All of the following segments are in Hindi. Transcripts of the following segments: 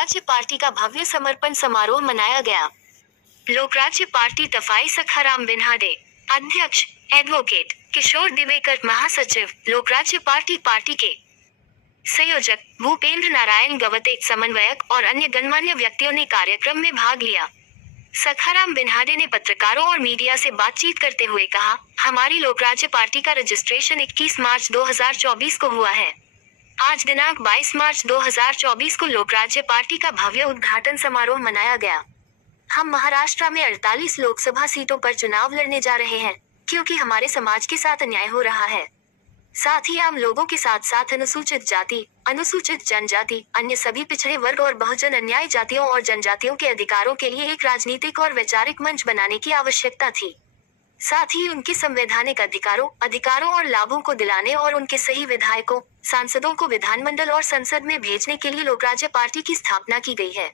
लोकराज्य पार्टी का भव्य समर्पण समारोह मनाया गया। लोकराज्य पार्टी तफाई सखाराम बिन्हाडे, अध्यक्ष, एडवोकेट किशोर दिवेकर, महासचिव, लोकराज्य पार्टी के संयोजक भूपेंद्र नारायण गवते, समन्वयक और अन्य गणमान्य व्यक्तियों ने कार्यक्रम में भाग लिया। सखाराम बिन्हाडे ने पत्रकारों और मीडिया से बातचीत करते हुए कहा, हमारी लोकराज्य पार्टी का रजिस्ट्रेशन 21 मार्च 2024 को हुआ है। आज दिनांक 22 मार्च 2024 को लोकराज्य पार्टी का भव्य उद्घाटन समारोह मनाया गया। हम महाराष्ट्र में 48 लोकसभा सीटों पर चुनाव लड़ने जा रहे हैं, क्योंकि हमारे समाज के साथ अन्याय हो रहा है। साथ ही आम लोगों के साथ साथ अनुसूचित जाति, अनुसूचित जनजाति, अन्य सभी पिछड़े वर्ग और बहुजन अन्याय जातियों और जनजातियों के अधिकारों के लिए एक राजनीतिक और वैचारिक मंच बनाने की आवश्यकता थी। साथ ही उनके संवैधानिक अधिकारों और लाभों को दिलाने और उनके सही विधायकों, सांसदों को विधानमंडल और संसद में भेजने के लिए लोकराज्य पार्टी की स्थापना की गई है।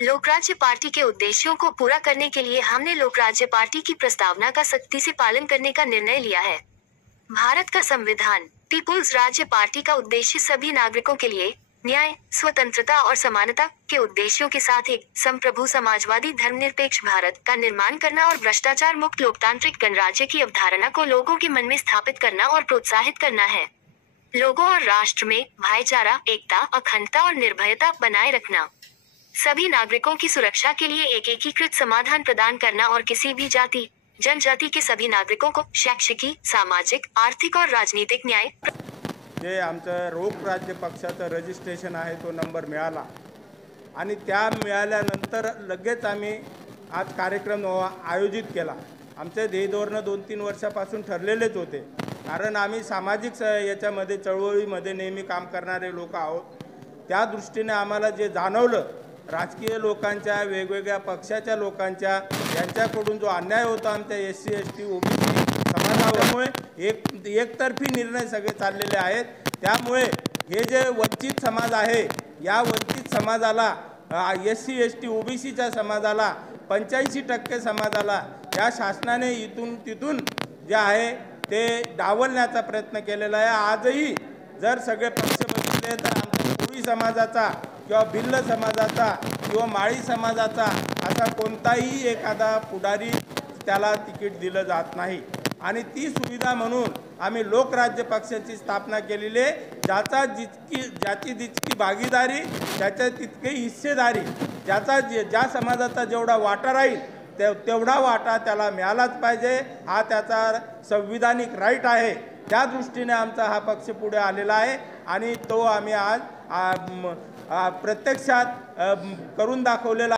लोकराज्य पार्टी के उद्देश्यों को पूरा करने के लिए हमने लोकराज्य पार्टी की प्रस्तावना का सख्ती से पालन करने का निर्णय लिया है। भारत का संविधान, पीपुल्स राज्य पार्टी का उद्देश्य सभी नागरिकों के लिए न्याय, स्वतंत्रता और समानता के उद्देश्यों के साथ एक संप्रभु समाजवादी धर्मनिरपेक्ष भारत का निर्माण करना और भ्रष्टाचार मुक्त लोकतांत्रिक गणराज्य की अवधारणा को लोगों के मन में स्थापित करना और प्रोत्साहित करना है। लोगों और राष्ट्र में भाईचारा, एकता, अखंडता और निर्भयता बनाए रखना, सभी नागरिकों की सुरक्षा के लिए एक एकीकृत समाधान प्रदान करना और किसी भी जाति, जनजाति के सभी नागरिकों को शैक्षिकी, सामाजिक, आर्थिक और राजनीतिक न्याय। जे आमचं लोकराज्य पक्षाचं रजिस्ट्रेशन आहे तो नंबर मिळाला आणि त्या मिळाल्यानंतर लगेच आम्ही आज कार्यक्रम आयोजित केला। आमचे ध्येयधोरण 2-3 वर्षापासून ठरलेलेच होते, कारण आम्ही सामाजिक याच्यामध्ये चळवळीमध्ये नेहमी काम करणारे लोक आहोत। त्या दृष्टीने आम्हाला जे जाणवलं, राजकीय लोकांच्या, वेगवेगळ्या पक्षाच्या लोकांच्या यांच्याकडून जो अन्याय होता आमच्या SC, ST, OBC समाजामुळे एकतर्फी निर्णय सगळे चाललेले आहेत। त्यामुळे हे जे वंचित समाज आहे, या वंचित समाजाला, SC, ST, OBCच्या समाजाला, 85% समाजाला या शासनाने इथून तिथून जे आहे ते डावलण्याचा प्रयत्न केलेला आहे। आजही जर सगळे पक्ष बघितले तर आमच्या कोळी समाजाचा किंवा भिल्ल समाजाचा किंवा माळी समाजाचा असा कोणताही एखादा पुढारी त्याला तिकीट दिलं जात नाही। आणि ती सुविधा म्हणून आम्ही लोकराज्य पक्षाची स्थापना केलेली आहे। ज्याची जितकी भागीदारी त्याच्या तितकी हिस्सेदारी, ज्या समाजाचा जेवढा वाटा राहील तेवढा वाटा त्याला मिळालाच पाहिजे, हा त्याचा संविधानिक राईट आहे। त्या दृष्टीने आमचा हा पक्ष पुढे आलेला आहे आणि तो आम्ही आज प्रत्यक्षात करून दाखवलेला